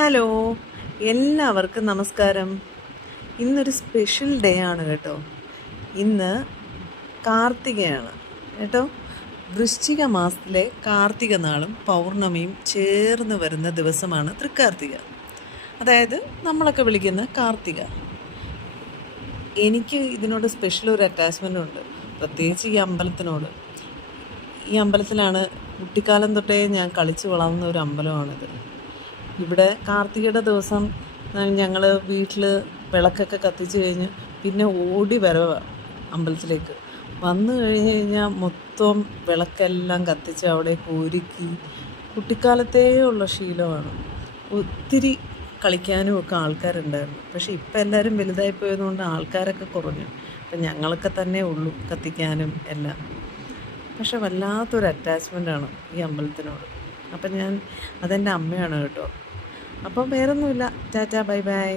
Hello, എല്ലാവർക്കും നമസ്കാരം. ഇന്നൊരു സ്പെഷ്യൽ ഡേ ആണ് കേട്ടോ. ഇന്ന് കാർത്തികയാണ് കേട്ടോ. വൃശ്ചിക മാസത്തിലെ കാർത്തിക നാളും പൗർണമിയും ചേർന്ന് വരുന്ന ദിവസമാണ് തൃക്കാർത്തിക. അതായത് നമ്മളൊക്കെ വിളിക്കുന്ന കാർത്തിക. എനിക്ക് ഇതിനോട് സ്പെഷ്യൽ ഒരു അറ്റാച്ച്മെൻ്റ് ഉണ്ട്, പ്രത്യേകിച്ച് ഈ അമ്പലത്തിനോട്. ഈ അമ്പലത്തിലാണ് കുട്ടിക്കാലം തൊട്ടേ ഞാൻ കളിച്ചു വളർന്ന ഒരു അമ്പലമാണിത്. ഇവിടെ കാർത്തികയുടെ ദിവസം ഞങ്ങൾ വീട്ടിൽ വിളക്കൊക്കെ കത്തിച്ച് കഴിഞ്ഞ് പിന്നെ ഓടി വരവാ അമ്പലത്തിലേക്ക്. വന്നു കഴിഞ്ഞ് കഴിഞ്ഞാൽ മൊത്തം വിളക്കെല്ലാം കത്തിച്ച് അവിടെ ഒരുക്കി. കുട്ടിക്കാലത്തേ ഉള്ള ശീലമാണ്. ഒത്തിരി കളിക്കാനും ഒക്കെ ആൾക്കാരുണ്ടായിരുന്നു. പക്ഷേ ഇപ്പം എല്ലാവരും വലുതായി പോയതുകൊണ്ട് ആൾക്കാരൊക്കെ കുറഞ്ഞു. അപ്പം ഞങ്ങളൊക്കെ തന്നെ ഉള്ളൂ കത്തിക്കാനും എല്ലാം. പക്ഷെ വല്ലാത്തൊരു അറ്റാച്ച്മെൻ്റാണ് ഈ അമ്പലത്തിനോട്. അപ്പം അതെൻ്റെ അമ്മയാണ് കേട്ടോ. അപ്പം വേറൊന്നുമില്ല. Tata, bye bye.